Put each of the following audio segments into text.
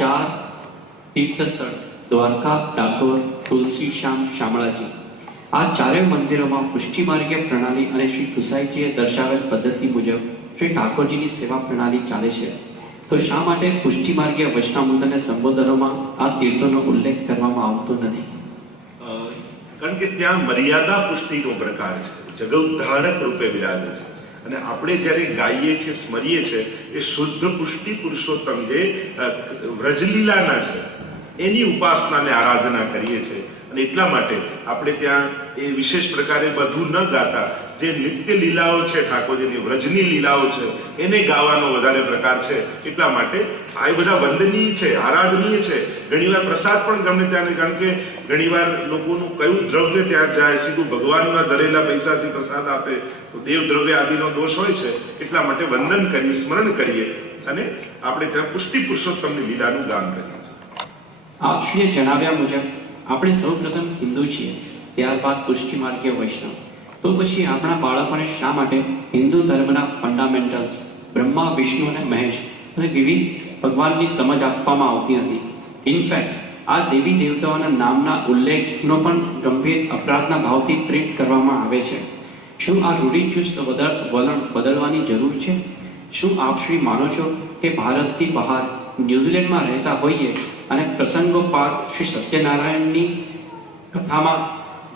ચાર તીર્થસ્થળ દ્વારકા, ડાકોર, તુલસી શ્યામ, શામળાજી, આ ચારેય મંદિરોમાં પુષ્ટિ માર્ગીય પ્રણાલી અને શ્રી ગુસાઈજીએ દર્શાવેલ પદ્ધતિ મુજબ શ્રી ઠાકોરજીની સેવા પ્રણાલી ચાલે છે. તો શા માટે પુષ્ટિ માર્ગીય વૈષ્ણવ અને સંબોધનોમાં આ તીર્થોનો ઉલ્લેખ કરવામાં આવતો નથી? કારણ કે ત્યાં મર્યાદા પુષ્ટિનો પ્રકાર છે, જગોદ્ધારક રૂપે બિરાજે છે. અને આપણે જ્યારે ગાઈએ છીએ, સ્મરીએ છીએ, એ શુદ્ધ પુષ્ટિ પુરુષોત્તમ જે વ્રજલીલાના છે એની ઉપાસનાને આરાધના કરીએ છીએ. અને એટલા માટે આપણે ત્યાં એ વિશેષ પ્રકારે બધું ન ગાતા, જે નિત્ય લીલાઓ છે ઠાકોરજીની, વ્રજની લીલાઓ છે, એને ગાવાનો વધારે પ્રકાર છે. એટલા માટે આ બધા વંદનીય છે, આરાધનીય છે. ઘણીવાર પ્રસાદ પણ ગમે ત્યાં, કારણ કે ઘણીવાર લોકોનું કયું દ્રવ્ય ત્યાં જાય, સીધું ભગવાનના ધરેલા પૈસાથી પ્રસાદ આપે તો દેવ દ્રવ્ય આદિનો દોષ હોય છે. એટલા માટે વંદન કરીએ, સ્મરણ કરીએ અને આપણે ત્યાં પુષ્ટિ પુરુષોત્તમની લીલાનું ગાન કરીએ. આપશ્રીએ જણાવ્યા મુજબ આપણે સૌ પ્રથમ હિન્દુ છીએ, ત્યારબાદ પુષ્ટિ માર્ગીય વૈષ્ણવ. તો પછી આપણા બાળકોને શા માટે હિન્દુ ધર્મના ફંડામેન્ટલ્સ બ્રહ્મા, વિષ્ણુ અને મહેશ અને વિવિધ ભગવાનની સમજ આપવામાં આવતી નથી? ઇનફેક્ટ આ દેવી દેવતાઓના નામના ઉલ્લેખનો પણ ગંભીર અપરાધના ભાવથી ટ્રીટ કરવામાં આવે છે. શું આ રૂઢિચુસ્ત વલણ બદલવાની જરૂર છે? શું આપ શ્રી માનો છો કે ભારતથી બહાર ન્યુઝીલેન્ડમાં રહેતા હોઈએ અને પ્રસંગોપાત શ્રી સત્યનારાયણની કથામાં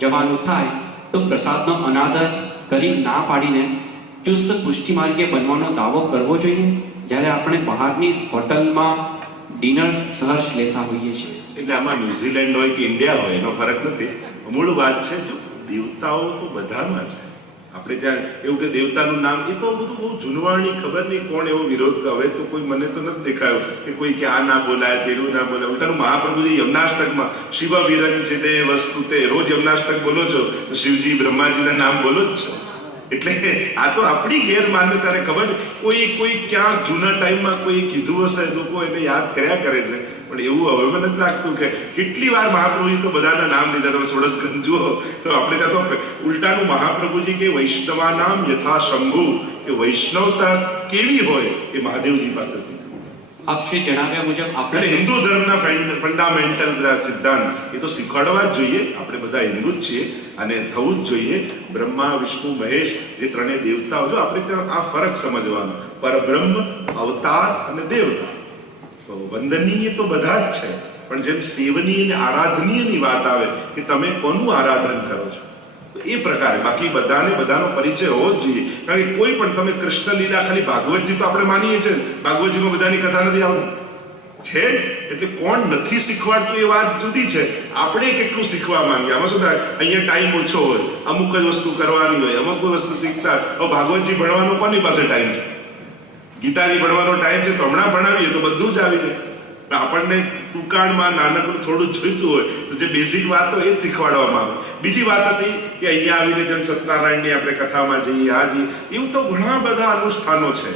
જવાનું થાય તો પ્રસાદનો અનાદર કરી ના પાડીને ચુસ્ત પુષ્ટિ માર્ગે બનવાનો દાવો કરવો જોઈએ, જ્યારે આપણે બહારની હોટલમાં ડિનર સહર્ષ લેતા હોઈએ છીએ? એટલે આમાં ન્યુઝીલેન્ડ હોય કે ઇન્ડિયા હોય એનો ફરક નથી. મૂળ વાત છે, જો દેવતાઓ તો બધામાં છે. આપણે ત્યાં એવું કે દેવતાનું નામ, એ તો બધું બહુ જૂનવાણી, ખબર નહીં કોણ એવો વિરોધ કરે. હવે તો કોઈ, મને તો નથી દેખાયો કે કોઈ કે આ ના બોલાય, પેલું ના બોલાય. ઉલટાનું મહાપ્રભુજી યમનાષ્ટકમાં શિવ વિરંચિતે વસ્તુ તે, રોજ યમનાષ્ટક બોલો છો તો શિવજી બ્રહ્માજીના નામ બોલો જ છો. એટલે આ તો આપણી ગેરમાન્યતાને ખબર. કોઈ ક્યાં જૂના ટાઈમમાં કોઈ કીધું હશે, લોકો એને યાદ કર્યા કરે છે. પણ એવું હવે મને નથી લાગતું કે કેટલી વાર મહાપ્રભુજી તો બધાના નામ લીધા. તમે ષોડશગંજ જુઓ તો આપણે ત્યાં તો ઉલટાનું મહાપ્રભુજી કે વૈષ્ણવા નામ યથા શંભુ, કે વૈષ્ણવતા કેવી હોય એ મહાદેવજી પાસે શીખવું. આપ શ્રી જણાવ્યા મુજબ આપણે હિન્દુ ધર્મના ફંડામેન્ટલ બધા સિદ્ધાંત એ તો શીખવાડવા જ જોઈએ. આપણે બધા હિન્દુ જ છીએ અને થવું જ જોઈએ. બ્રહ્મા, વિષ્ણુ, મહેશ જે ત્રણેય દેવતાઓ, જો આપણે ત્યાં આ ફરક સમજવાનો, પરબ્રહ્મ, અવતાર અને દેવતા. તો વંદનીય તો બધા જ છે, પણ જેમ સેવનીય અને આરાધનીયની વાત આવે કે તમે કોનું આરાધન કરો છો, તો એ પ્રકારે બાકી બધાનો પરિચય હોવો જ જોઈએ. કારણ કે કોઈ પણ તમે કૃષ્ણ લીલા, ખાલી ભાગવતજી તો આપણે માનીએ છીએ, ભાગવતજીમાં બધાની કથા નથી આવતી છે જ. એટલે કોણ નથી શીખવાડતું એ વાત જુદી છે. આપણે કેટલું શીખવા માંગીએ. આમાં શું થાય, અહીંયા ટાઈમ ઓછો હોય, અમુક જ વસ્તુ કરવાની હોય, અમુક વસ્તુ શીખતા. હવે ભાગવતજી ભણવાનો કોની પાસે ટાઈમ છે? ગીતાજી ભણવાનો ટાઈમ છે તો હમણાં ભણાવીએ તો બધું જ આવી જાય. આપણને ટૂંકાણમાં નાનકડું થોડું જોઈતું હોય તો જે બેઝિક વાત હોય એ જ શીખવાડવામાં આવે. બીજી વાત હતી કે અહીંયા આવીને જેમ સત્યનારાયણની આપણે કથામાં જઈએ, આ જઈએ, એવું તો ઘણા બધા અનુષ્ઠાનો છે.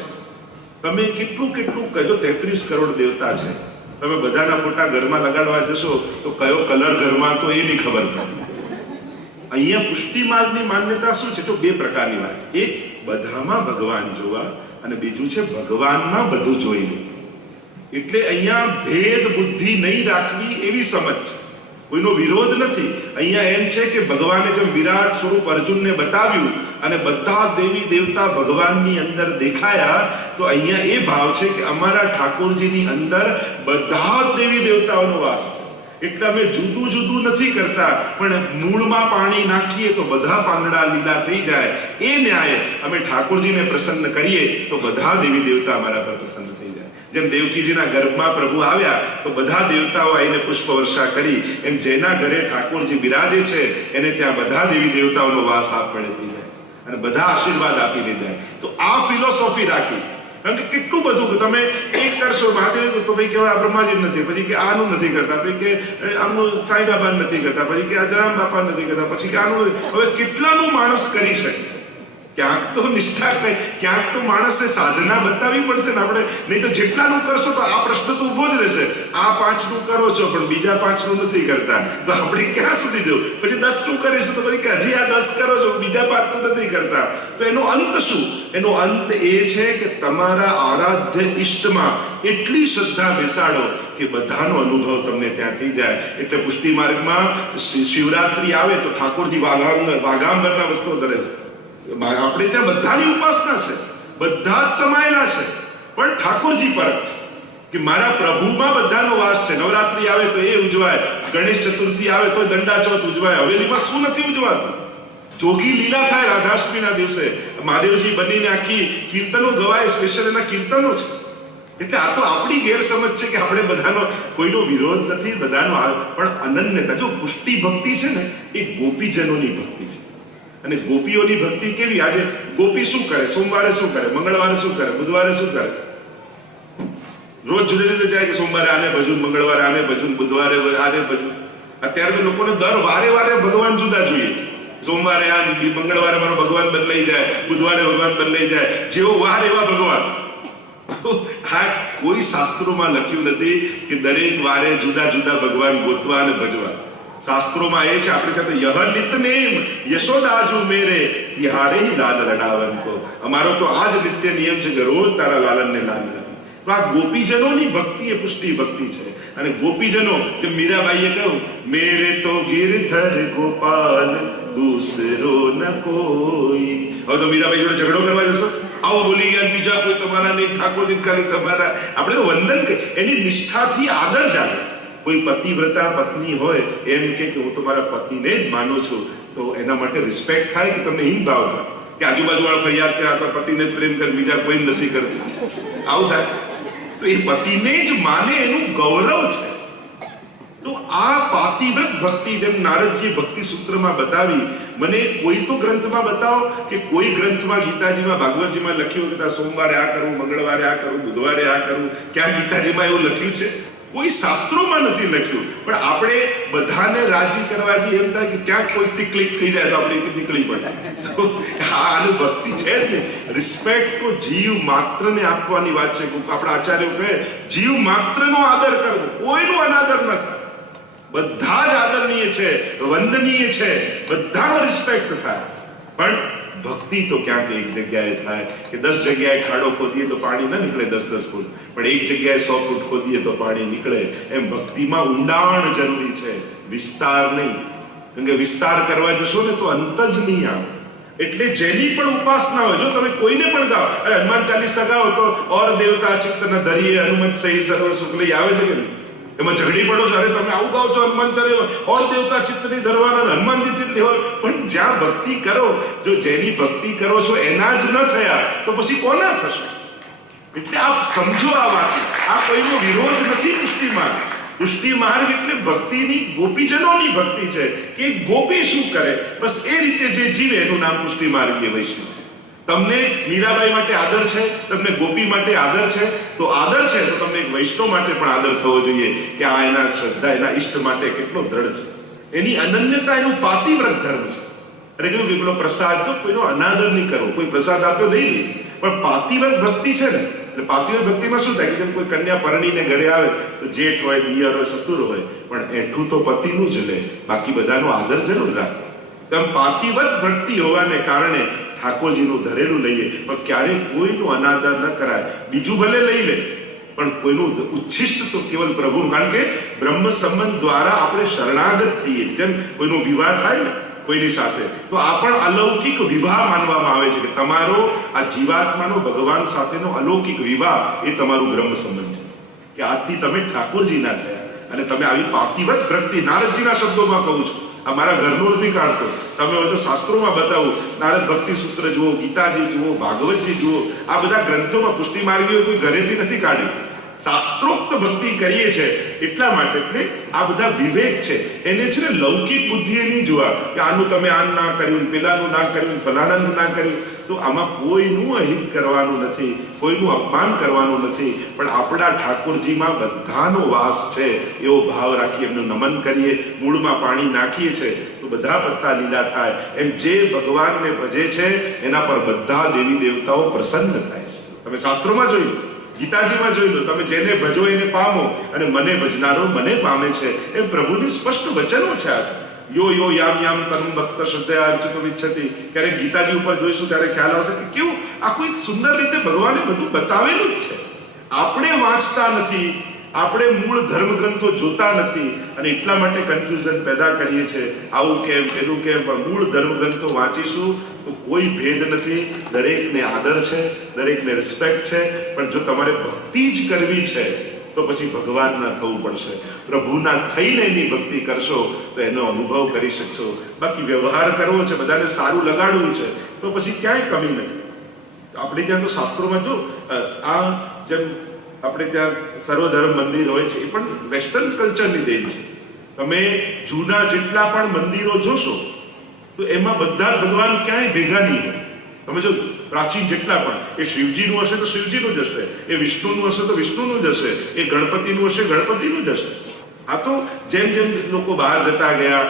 તમે કેટલું કહેજો, 33 કરોડ દેવતા છે. તમે બધાના ફોટા ઘરમાં લગાડવા જશો તો કયો કલર ઘરમાં, તો એ નહીં ખબર પડે. અહીંયા પુષ્ટિ માર્ગની માન્યતા શું છે? તો બે પ્રકારની વાત. એક, બધામાં ભગવાન જોવા, અને બીજું છે ભગવાનમાં બધું જોઈને. એટલે અહીંયા ભેદ બુદ્ધિ નહીં રાખવી એવી સમજ છે. કોઈનો વિરોધ નથી. અહીંયા એમ છે કે ભગવાને જેમ વિરાટ સ્વરૂપ અર્જુનને બતાવ્યું અને બધા દેવી દેવતા ભગવાનની અંદર દેખાયા, તો અહીંયા એ ભાવ છે કે અમારા ઠાકોરજીની અંદર બધા દેવી દેવતાઓનો વાસ છે. એટલે અમે જુદું નથી કરતા, પણ મૂળમાં પાણી નાખીએ તો બધા પાંદડા લીલા થઈ જાય. એ ન્યાય અમે ઠાકોરજીને પ્રસન્ન કરીએ તો બધા દેવી દેવતા અમારા પર પ્રસન્ન થઈ જાય. જેમ દેવકીજીના ગર્ભમાં પ્રભુ આવ્યા તો બધા દેવતાઓ આવીને પુષ્પ વર્ષા કરી, એમ જેના ઘરે ઠાકોરજી બિરાજે છે એને ત્યાં બધા દેવી દેવતાઓનો વાસ આપડે થઈ જાય અને બધા આશીર્વાદ આપીને જાય. તો આ ફિલોસોફી રાખી. કારણ કે કેટલું બધું તમે એક કરશો, મહાદેવ તો ભાઈ કહેવાય આ બ્રહ્માજી નથી, પછી કે આનું નથી કરતા, પછી કે આમનું સાંઈ બાબા નથી કરતા, પછી કે આજરામ બાપા નથી કરતા, પછી કે આનું. હવે કેટલાનું માણસ કરી શકે? ક્યાંક તો નિષ્ઠા, ક્યાંક તો માણસે સાધના બતાવવી પડશે ને આપણે. નહીં તો જેટલાનું કરશો તો આ પ્રશ્ન તો ઉભો જ રહેશે. આ 5નું કરો છો પણ બીજા 5નું નથી કરતા, તો આપણે ક્યાં સુધી જવું? પછી 10નું કરીશું તો પછી કે હજી આ 10 કરો છો, બીજા 5નું નથી કરતા. તો એનો અંત શું? એનો અંત એ છે કે તમારા આરાધ્ય ઈષ્ટમાં એટલી શ્રદ્ધા બેસાડો કે બધાનો અનુભવ તમને ત્યાં થઈ જાય. એટલે પુષ્ટિ માર્ગમાં શિવરાત્રી આવે તો ઠાકોરજી વાઘાંબરના વસ્ત્રો ધરે છે. આપણે ત્યાં બધાની ઉપાસના છે, બધા જ સમાયેલા છે, પણ ઠાકોરજી પરક છે કે મારા પ્રભુમાં બધાનો વાસ છે. નવરાત્રી આવે તો એ ઉજવાય, ગણેશ ચતુર્થી આવે તો દંડાચોથ ઉજવાય. હવેલીમાં શું નથી ઉજવાતું? જોગી લીલા થાય રાધાષ્ટમીના દિવસે, મહાદેવજી બનીને આખી કીર્તનો ગવાય, સ્પેશિયલ એના કીર્તનો છે. એટલે આ તો આપણી ગેરસમજ છે કે આપણે બધાનો કોઈનો વિરોધ નથી, બધાનો પણ અનન્યતા. જો પુષ્ટિ ભક્તિ છે ને એ ગોપીજનોની ભક્તિ છે. અને ગોપીઓની ભક્તિ કેવી? આજે ગોપી શું કરે? સોમવારે શું કરે, મંગળવારે શું કરે, બુધવારે શું કરે? રોજ જુદા જુદા જાય કે સોમવારે આને ભજન, મંગળવારે આને ભજન, બુધવારે આને ભજન. અત્યારે તો લોકોને દર વારે ભગવાન જુદા જોઈએ. સોમવારે આ, મંગળવારે મારો ભગવાન બદલાઈ જાય, બુધવારે ભગવાન બદલાઈ જાય, જેવો વાર એવા ભગવાન. આ કોઈ શાસ્ત્રોમાં લખ્યું નથી કે દરેક વારે જુદા જુદા ભગવાન ગોતવા અને ભજવા. શાસ્ત્રોમાં એ છે, આપણે કહેતા યહ નિત્યનેમ યશોદાજુ મેરે તિહારે હી લાલ લડાવન કો. અમારો તો આ જ નિત્ય નિયમ છે કે રોજ તારા લાલનને લાલ લડાવ. તો આ ગોપીજનોની ભક્તિ એ પુષ્ટિ ભક્તિ છે. અને ગોપીજનો, જેમ મીરાબાઈએ કહ્યું, મેરે તો ગિરધર ગોપાલ દૂસરો ન કોઈ. હવે તો મીરાબાઈ જોડે ઝઘડો કરવા જશો, આવું બોલી ગયા, બીજા કોઈ તમારા નહીં, ઠાકોરજી ખાલી તમારા. આપણે તો વંદન કે એની નિષ્ઠાથી આદર જાણે. કોઈ પતિવ્રતા પત્ની હોય એમ કે હું તો મારા પતિને જ માનું છું, તો એના માટે રિસ્પેક્ટ થાય કે તમને હિમ ભાવ થાય કે આજુબાજુ વાળા ફરિયાદ કરે તો પતિને પ્રેમ કરે, બીજા કોઈ નથી કરતું, આવું થાય. તો એ પતિને જ માને એનું ગૌરવ છે. તો આ પાતિવ્રત ભક્તિ જેમ નારદજી ભક્તિ સૂત્રમાં બતાવી, મને કોઈ તો ગ્રંથમાં બતાવો કે કોઈ ગ્રંથમાં, ગીતાજીમાં, ભાગવતજીમાં લખ્યું કે સોમવારે આ કરવું, મંગળવારે આ કરવું, બુધવારે આ કરવું. ક્યાં ગીતાજીમાં એવું લખ્યું છે? કોઈ શાસ્ત્રોમાં નથી લખ્યું. પણ આપણે બધાને રાજી કરવા જઈએ એમ થાય કે ક્યાંક કોઈથી ક્લિક થઈ જાય તો આપણે નીકળી પડે. તો આનું ભક્તિ છે જ ને. રિસ્પેક્ટ તો જીવ માત્રને આપવાની વાત છે. આપણા આચાર્યો કહે જીવ માત્રનો આદર કરવો, કોઈનો અનાદર ન થાય. બધા જ આદરણીય છે, વંદનીય છે, બધાનો રિસ્પેક્ટ થાય. પણ ભક્તિ તો ક્યાંક એક જગ્યાએ થાય કે 10 જગ્યાએ ખાડો ખોદીએ તો પાણી ન નીકળે 10 ફૂટ, પણ એક જગ્યાએ 100 ફૂટ ખોદીએ તો પાણી નીકળે. એમ ભક્તિમાં ઊંડાણ જરૂરી છે, વિસ્તાર નહીં. કેમ કે વિસ્તાર કરવા જશો ને તો અંત જ નહીં આવે. એટલે જેની પણ ઉપાસના હોય, જો તમે કોઈને પણ ગાઓ, હનુમાન ચાલીસા ગાઓ તો ઓર દેવતા ચિત્ત ન ધરીએ હનુમત સહી સર્વ સુખ લઈ આવે છે કે નહીં? એમાં ઝઘડી પડો છો, અરે તમે આવું ગાઓ છો હનુમાન ચાલીસા, ઓર દેવતા ચિત્ત નહીં ધરવાના, હનુમાનજી લેવા. પણ જ્યાં ભક્તિ કરો, જો જેની ભક્તિ કરો છો એના જ ન થયા તો પછી કોના થશે? એટલે આપ સમજો આ વાત. આ કોઈનો વિરોધ નથી. પુષ્ટિ માર્ગ, પુષ્ટિ માર્ગ એટલે ભક્તિની, ગોપીજનોની ભક્તિ છે કે ગોપી શું કરે બસ એ રીતે જે જીવે એનું નામ પુષ્ટિ માર્ગીય વૈષ્ણવ. તમને મીરાબાઈ માટે આદર છે, તમને ગોપી માટે આદર છે, તો આદર છે તો તમને એક વૈષ્ણવ માટે પણ આદર થવો જોઈએ કે આ એના શ્રદ્ધા, એના ઈષ્ટ માટે કેટલો દ્રઢ છે. એની અનન્યતા એનું પાતિવ્રત ધર્મ છે. અને કીધું કે પેલો પ્રસાદ, તો કોઈનો અનાદર નહીં કરવો, કોઈ પ્રસાદ આપ્યો નહીં, પણ પાતિવ્રત ભક્તિ છે ને. એટલે પાતિવ્રત ભક્તિમાં શું થાય કે જેમ કોઈ કન્યા પરણીને ઘરે આવે તો જેઠ હોય, દિયર હોય, સસુર હોય, પણ એઠું તો પતિનું જ લે, બાકી બધાનો આદર જરૂર રાખે. તેમ પાતિવ્રત ભક્તિ હોવાને કારણે ઠાકોરજીનું ધરેલું લઈએ, પણ ક્યારેય કોઈનું અનાદર ન કરાય. બીજું ભલે લઈ લે પણ કોઈનું ઉચ્છિષ્ટ તો કેવલ પ્રભુ. કારણ કે બ્રહ્મ સંબંધ દ્વારા આપણે શરણાગત થઈએ. જેમ કોઈનો વિવાહ થાય ને કોઈની સાથે, તો આ પણ અલૌકિક વિવાહ માનવામાં આવે છે કે તમારો આ જીવાત્માનો ભગવાન સાથેનો અલૌકિક વિવાહ એ તમારું બ્રહ્મ સંબંધ છે. કે આજથી તમે ઠાકોરજીના થયા અને તમે આવી પાતિવ્રત ભક્તિ, નારદજીના શબ્દોમાં કહું છું, આ મારા ઘરનું નથી કાઢતો, તમે હોય તો શાસ્ત્રોમાં બતાવું. નારદ ભક્તિ સૂત્ર જુઓ, ગીતાજી જુઓ, ભાગવતજી જુઓ, આ બધા ગ્રંથોમાં પુષ્ટિ માર્ગીઓ કોઈ ઘરેથી નથી કાઢ્યું. શાસ્ત્રોક્ત ભક્તિ કરીએ છે એટલા માટે. એટલે આ બધા વિવેક છે, એને છે ને લૌકિક બુદ્ધિએ નહીં જોવા કે આનું તમે આમ ના કર્યું, પેલાનું ના કર્યું, ફલાણાનું ના કર્યું. તો આમાં કોઈનું અહિત કરવાનું નથી, કોઈનું અપમાન કરવાનું નથી, પણ આપણા ઠાકોરજીમાં બધાનો વાસ છે એવો ભાવ રાખી એમનું નમન કરીએ. મૂળમાં પાણી નાખીએ છે તો બધા પત્તા લીલા થાય. એમ જે ભગવાનને ભજે છે એના પર બધા દેવી દેવતાઓ પ્રસન્ન થાય છે. તમે શાસ્ત્રોમાં જોયું, ગીતાજીમાં જોઈ લો, તમે જેને ભજો એને પામો અને મને ભજનારો મને પામે છે. એ પ્રભુની સ્પષ્ટ વચનો છે. આજ યો યો યામ યામ તનુ ભક્ત શ્રદ્ધા અર્ચિતો વિચ્છતિ. ક્યારેક ગીતાજી ઉપર જોઈશું ત્યારે ખ્યાલ આવશે કે કેવું આખું એક સુંદર રીતે ભગવાને બધું બતાવેલું જ છે. આપણે વાંચતા નથી, આપણે મૂળ ધર્મગ્રંથો જોતા નથી અને એટલા માટે કન્ફ્યુઝન પેદા કરીએ છીએ, આવું કેમ પેલું કેમ. પણ મૂળ ધર્મગ્રંથો વાંચીશું તો કોઈ ભેદ નથી, દરેકને આદર છે, દરેકને રિસ્પેક્ટ છે. પણ જો તમારે ભક્તિ જ કરવી છે તો પછી ભગવાનના થવું પડશે. પ્રભુના થઈને એની ભક્તિ કરશો તો એનો અનુભવ કરી શકશો. બાકી વ્યવહાર કરવો છે, બધાને સારું લગાડવું છે, તો પછી ક્યાંય કમી નથી. આપણે ત્યાં તો શાસ્ત્રોમાં જો આ જેમ આપણે ત્યાં સર્વધર્મ મંદિર હોય છે, એ પણ વેસ્ટર્ન કલ્ચરની દેન છે. તમે જૂના જેટલા પણ મંદિરો જોશો તો એમાં બધા ભગવાન ક્યાંય ભેગા નહીં હોય. તમે જો પ્રાચીન જેટલા પણ, એ શિવજીનું હશે તો શિવજીનું જ હશે, એ વિષ્ણુનું હશે તો વિષ્ણુનું જ હશે, એ ગણપતિનું હશે ગણપતિનું જ હશે. આ તો જેમ જેમ લોકો બહાર જતા ગયા,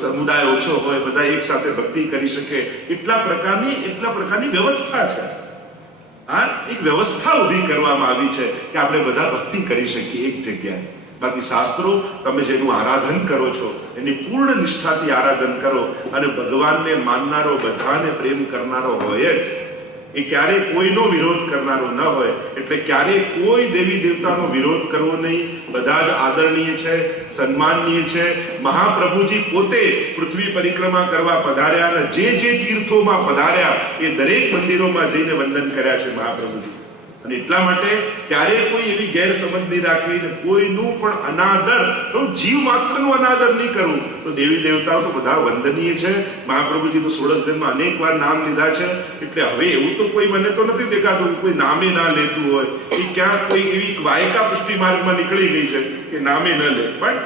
સમુદાય ઓછો હોય, બધા એક સાથે ભક્તિ કરી શકે, એટલા પ્રકારની વ્યવસ્થા છે. આ એક વ્યવસ્થા ઊભી કરવામાં આવી છે કે આપણે બધા ભક્તિ કરી શકીએ એક જગ્યાએ. બાકી શાસ્ત્રો, તમે જેનું આરાધન કરો છો એની પૂર્ણ નિષ્ઠાથી આરાધન કરો અને ભગવાનને માનનારો, બધાને પ્રેમ કરનારો હોય જ. એ ક્યારેય કોઈનો વિરોધ કરનારો ન હોય. એટલે ક્યારેય કોઈ દેવી દેવતાનો વિરોધ કરવો નહીં. બધા જ આદરણીય છે, સન્માનનીય છે. મહાપ્રભુજી પોતે પૃથ્વી પરિક્રમા કરવા પધાર્યા અને જે તીર્થોમાં પધાર્યા એ દરેક મંદિરોમાં જઈને વંદન કર્યા છે મહાપ્રભુજી. અને એટલા માટે ક્યારેય કોઈ એવી ગેરસમજ નહીં રાખવી ને કોઈનું પણ અનાદર, જીવ માત્રનું અનાદર નહીં કરવું. તો દેવી દેવતાઓ તો બધા વંદનીય છે. મહાપ્રભુજી તો 16 દિનમાં અનેક વાર નામ લીધા છે. એટલે હવે એવું તો કોઈ મને તો નથી દેખાતું કોઈ નામે ના લેતું હોય. એ ક્યાંક કોઈ એવી વાયકા પુષ્ટિ માર્ગમાં નીકળી ગઈ છે કે નામે ન લે. પણ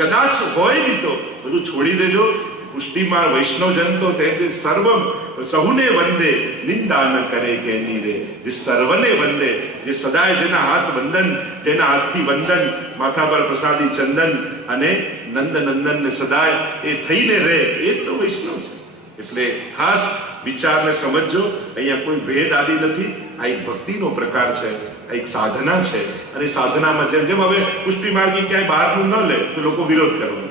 કદાચ હોય બી તો બધું છોડી દેજો. પુષ્ટિમાં વૈષ્ણવજન તો તે સર્વમ સહુને વંદે, નિંદા ન કરે કે એની રે. જે સર્વને વંદે, જે સદાય જેના હાથ વંદન, જેના હાથથી વંદન, માથા પર પ્રસાદી ચંદન અને નંદ નંદન ને સદાય એ થઈને રહે, એ તો વૈષ્ણવ છે. એટલે ખાસ વિચારને સમજજો. અહીંયા કોઈ ભેદ આદિ નથી. આ એક ભક્તિનો પ્રકાર છે, આ એક સાધના છે. અને સાધનામાં જેમ જેમ હવે પુષ્ટિ માર્ગી ક્યાંય બહારનું ન લે તો લોકો વિરોધ કરવાનો.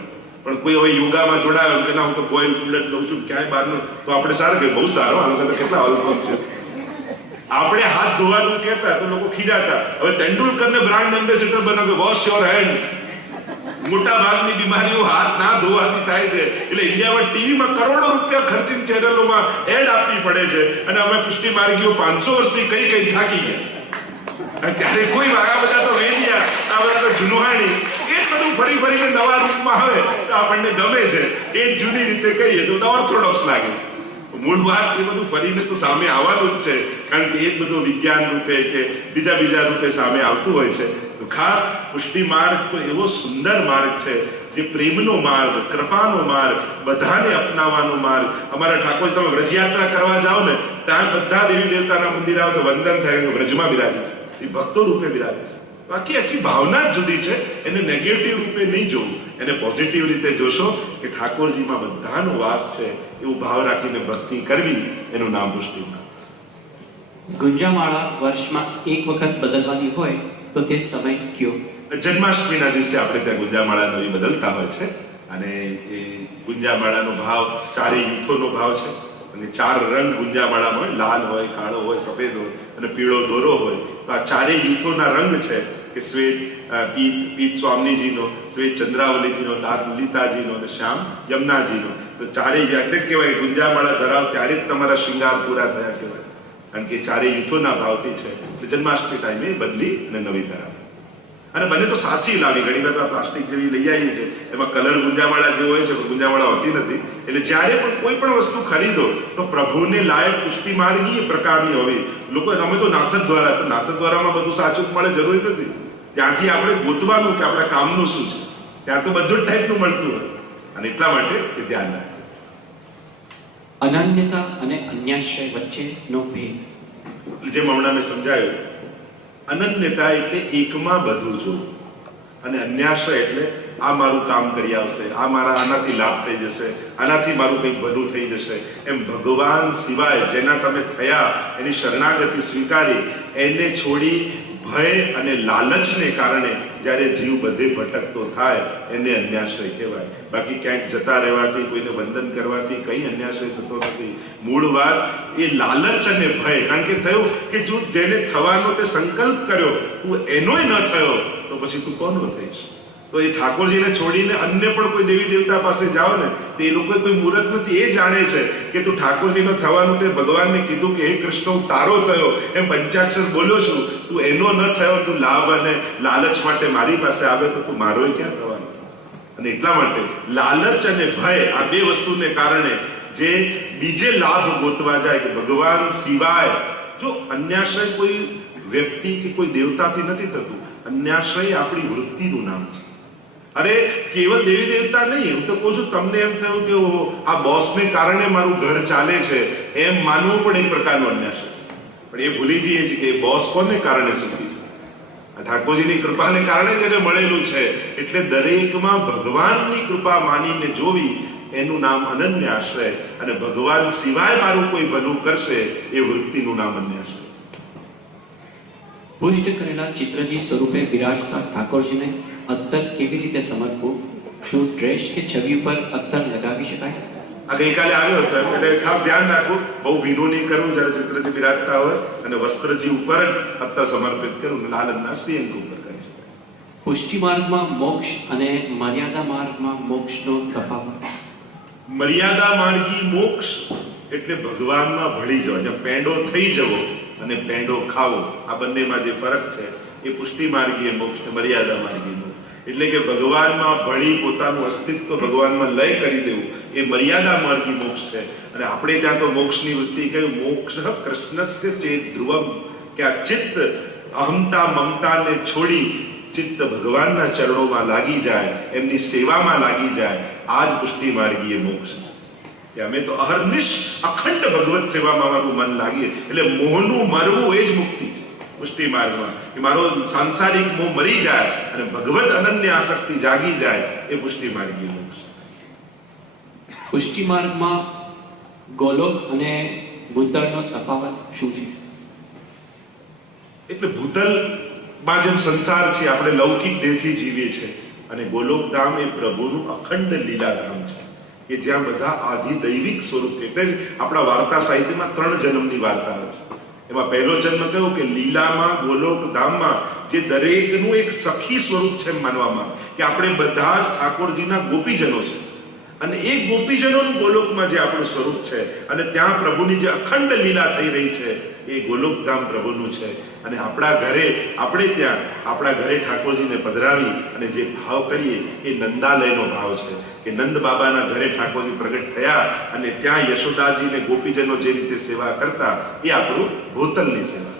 પણ કોઈ હવે યોગામાં જોડાયો કે ના હું તો બોઇલ ફૂડ જ લઉં છું ક્યાંય બહારનું, તો આપણે સારું કે બહુ સારો, આ લોકો તો કેટલા અલ્પોન છે. આપણે હાથ ધોવાનું કહેતા તો લોકો ખીજાતા. હવે તેંડુલકરને બ્રાન્ડ એમ્બેસેડર બનાવ્યો, વોશ યોર હેન્ડ. મોટા ભાગની બીમારીઓ હાથ ના ધોવાથી થાય છે. એટલે ઇન્ડિયામાં ટીવીમાં કરોડો રૂપિયા ખર્ચીને ચેનલોમાં એડ આપવી પડે છે. અને અમે પુષ્ટિ માર્ગીઓ 500 વર્ષથી કઈ થાકી ગયા. ત્યારે કોઈ વાળા બધા તો વેચ્યા, આ બધા તો જુનવાણી, એ બધું ફરી ફરીને નવા રૂપમાં આવે તો આપણને ગમે છે. એ જૂની રીતે કહીએ તો ઓર્થોડોક્સ લાગે છે. મૂળ વાત એ બધું ફરીને તો સામે આવવાનું જ છે. કારણ કે એ જ બધું વિજ્ઞાન રૂપે કે બીજા રૂપે સામે આવતું હોય છે. તો ખાસ પુષ્ટિ માર્ગ તો એવો સુંદર માર્ગ છે જે પ્રેમનો માર્ગ, કૃપાનો માર્ગ, બધાને અપનાવવાનો માર્ગ. અમારા ઠાકોર, તમે વ્રજયાત્રા કરવા જાઓ ને ત્યાં બધા દેવી દેવતાના મંદિર આવો તો વંદન થાય, વ્રજમાં બિરાજે છે, એ ભક્તો રૂપે બિરાજે છે. આખી ભાવના જ જુદી છે. એને નેગેટિવ રૂપે નહીં જોવું, એને પોઝિટિવ રીતે જોશો કે ઠાકોરજીમાં બધાનો વાસ છે, એવું ભાવ રાખીને ભક્તિ કરવી, એનું નામ પુષ્ટિ. ગુંજામાળા વર્ષમાં એક વખત બદલવાની હોય તો તે સમય કયો? જન્માષ્ટમીના દિવસે આપણે ત્યાં ગુંજામાળાનો એ બદલતા હોય છે. અને એ ગુંજામાળાનો ભાવ ચારેય યુથોનો ભાવ છે. અને 4 રંગ ગુંજામાળામાં હોય, લાલ હોય, કાળો હોય, સફેદ હોય અને પીળો દોરો હોય. તો આ ચારેય યુથોના રંગ છે કે શ્વેત પીત સ્વામીજીનો, શ્વેત ચંદ્રાવલીજીનો, લાલ લલિતાજીનો અને શ્યામ યમુનાજીનો. તો ચારેય એટલે જ કહેવાય ગુંજામાળા ધરાવ ત્યારે જ તમારા શૃંગાર પૂરા થયા કહેવાય. કારણ કે ચારેય યુથોના ભાવથી છે. જન્માષ્ટમી ટાઈમે બદલી અને નવી ધરાવ. અને બને તો સાચી લાવી. ઘણી વાર પ્લાસ્ટિક જેવી લઈ આવીએ છીએ, એમાં કલર ગુંજામાળા જેવો હોય છે પણ ગુંજામાળા હોતી નથી. એટલે જ્યારે પણ કોઈ પણ વસ્તુ ખરીદો તો પ્રભુને લાયક પુષ્ટિ માર્ગી એ પ્રકારની હોવી. લોકો અમે તો નાથદ્વારા, તો નાથદ્વારામાં બધું સાચું મળે જરૂરી નથી. ત્યાંથી આપણે ગોતવાનું કે આપણા કામનું શું છે. ત્યાં તો બધું જ ટાઈપનું મળતું હોય. અને એટલા માટે એ ધ્યાન રાખે. અનન્યતા અને અન્યાશ્રય વચ્ચેનો ભેદ જેમ હમણાં મેં સમજાયું, અનન્યતા એટલે એકમાં બધું જોવું, અને અન્યાશ્રય એટલે આ મારું કામ કરી આવશે, આ મારા આનાથી લાભ થઈ જશે, આનાથી મારું કંઈક ભલું થઈ જશે. એમ ભગવાન સિવાય જેના તમે થયા, એની શરણાગતિ સ્વીકારી, એને છોડી ભય અને લાલચને કારણે જ્યારે જીવ બધે ભટકતો થાય એને અન્યાશ્રય કહેવાય. બાકી ક્યાંક જતા રહેવાથી, કોઈને વંદન કરવાથી કઈ અન્યાશ્રય થતો નથી. મૂળ વાત એ લાલચ અને ભય. કારણ કે થયું કે જો જેને થવાનો તે સંકલ્પ કર્યો તું એનોય ન થયો તો પછી તું કોનો થઈશ? તો એ ઠાકોરજીને છોડીને અન્ય પણ કોઈ દેવી દેવતા પાસે જાઓ ને તો એ લોકો કોઈ મુહૂર્ત નથી. એ જાણે છે કે તું ઠાકોરજીનો થવાનું તે ભગવાનને કીધું કે હે કૃષ્ણ હું તારો થયો, એમ પંચાક્ષર બોલ્યો છું, તું એનો ન થયો, તું લાભ અને લાલચ માટે મારી પાસે આવે તો તું મારોય ક્યાં થવાનો? અને એટલા માટે લાલચ અને ભય આ બે વસ્તુને કારણે જે બીજે લાભ ગોતવા જાય કે ભગવાન સિવાય, જો અન્યાશ્રય કોઈ વ્યક્તિ કે કોઈ દેવતાથી નથી થતું. અન્યાશ્રય આપણી વૃત્તિનું નામ છે. અરે કેવલ દેવી દેવતા નહીં, હું તો કહું છું તમને એમ થયું કે આ બોસને કારણે મારું ઘર ચાલે છે એમ માનવું પણ એક પ્રકારનો અન્યાશ્રય છે. પણ એ ભૂલી જઈએ છીએ કે બોસ કોને કારણે સુખી છે? આ ઠાકોરજીની કૃપાને કારણે તેને મળેલું છે. એટલે દરેકમાં ભગવાનની કૃપા માનીને જોવી એનું નામ અનન્ય આશ્રય. અને ભગવાન સિવાય મારું કોઈ ભલું કરશે એ વૃત્તિનું નામ અન્યાશ્રય. પુષ્ટ કરેલા ચિત્રજી સ્વરૂપે બિરાજતા ઠાકોરજીને અત્તર કેવી રીતે સમજવું? શું ડ્રેસ કે છબી પર અત્તર લગાવી શકાય? આ ગઈકાલે આવ્યો હતો એટલે ખાસ ધ્યાન રાખવું, બહુ ભીનું નહીં કરવું જ્યારે ચિત્રજી બિરાજતા હોય, અને વસ્ત્રજી ઉપર જ અત્તર સમર્પિત કરવું, લાલનના શ્રીઅંગ ઉપર કરી શકાય. પુષ્ટિ માર્ગમાં મોક્ષ અને મર્યાદા માર્ગમાં મોક્ષનો તફાવત. મર્યાદા માર્ગી મોક્ષ એટલે ભગવાનમાં ભળી જવો, એટલે પેંડો થઈ જવો અને પેંડો ખાવો. આ બંનેમાં જે ફરક છે એ પુષ્ટિ માર્ગીય મોક્ષ ને મર્યાદા માર્ગી મોક્ષ. એટલે કે ભગવાનમાં ભળી પોતાનું અસ્તિત્વ ભગવાનમાં લય કરી દેવું એ મર્યાદા માર્ગી મોક્ષ છે. અને આપણે ત્યાં તો મોક્ષની વૃત્તિ કહ્યું, મોક્ષ કૃષ્ણસ્ય ચેત ધ્રુવમ, કે આ ચિત્ત અહંતા મમતાને છોડી ચિત્ત ભગવાનના ચરણોમાં લાગી જાય, એમની સેવામાં લાગી જાય, આ જ પુષ્ટિ માર્ગીય મોક્ષ છે. કે અમે તો અહર્નિશ અખંડ ભગવત સેવામાં અમારું મન લાગીએ, એટલે મોહનું મરવું એ જ મુક્તિ છે પુષ્ટિ માર્ગમાં. કે મારો સાંસારિક મોહ મરી જાય અને ભગવત અનન્ય આસક્તિ જાગી જાય, એ પુષ્ટિ માર્ગીય મોક્ષ. પુષ્ટિ માર્ગમાં ગોલોક અને ભૂતળનો તફાવત શું છે? એટલે ભૂતલમાં જેમ સંસાર છે, આપણે લૌકિક દેહથી જીવીએ છીએ, અને ગોલોકધામ એ પ્રભુનું અખંડ લીલાધામ છે કે જ્યાં બધા આધિ દૈવિક સ્વરૂપ છે. એટલે જ આપણા વાર્તા સાહિત્યમાં 3 જન્મની વાર્તા છે. એમાં પહેલો જન્મ કયો કે લીલામાં ગોલોકધામમાં જે દરેકનું એક સખી સ્વરૂપ છે એમ માનવામાં, કે આપણે બધા જ ઠાકોરજીના ગોપીજનો છે, અને એ ગોપીજનોનું ગોલોકમાં જે આપણું સ્વરૂપ છે, અને ત્યાં પ્રભુની જે અખંડ લીલા થઈ રહી છે એ ગોલોકધામ પ્રભુનું છે. અને આપણા ઘરે, આપણે ત્યાં આપણા ઘરે ઠાકોરજીને પધરાવી અને જે ભાવ કરીએ એ નંદાલયનો ભાવ છે. કે નંદ બાબાના ઘરે ઠાકોરજી પ્રગટ થયા અને ત્યાં યશોદાજીને ગોપીજનો જે રીતે સેવા કરતા, એ આપણું ભૂતલની સેવા.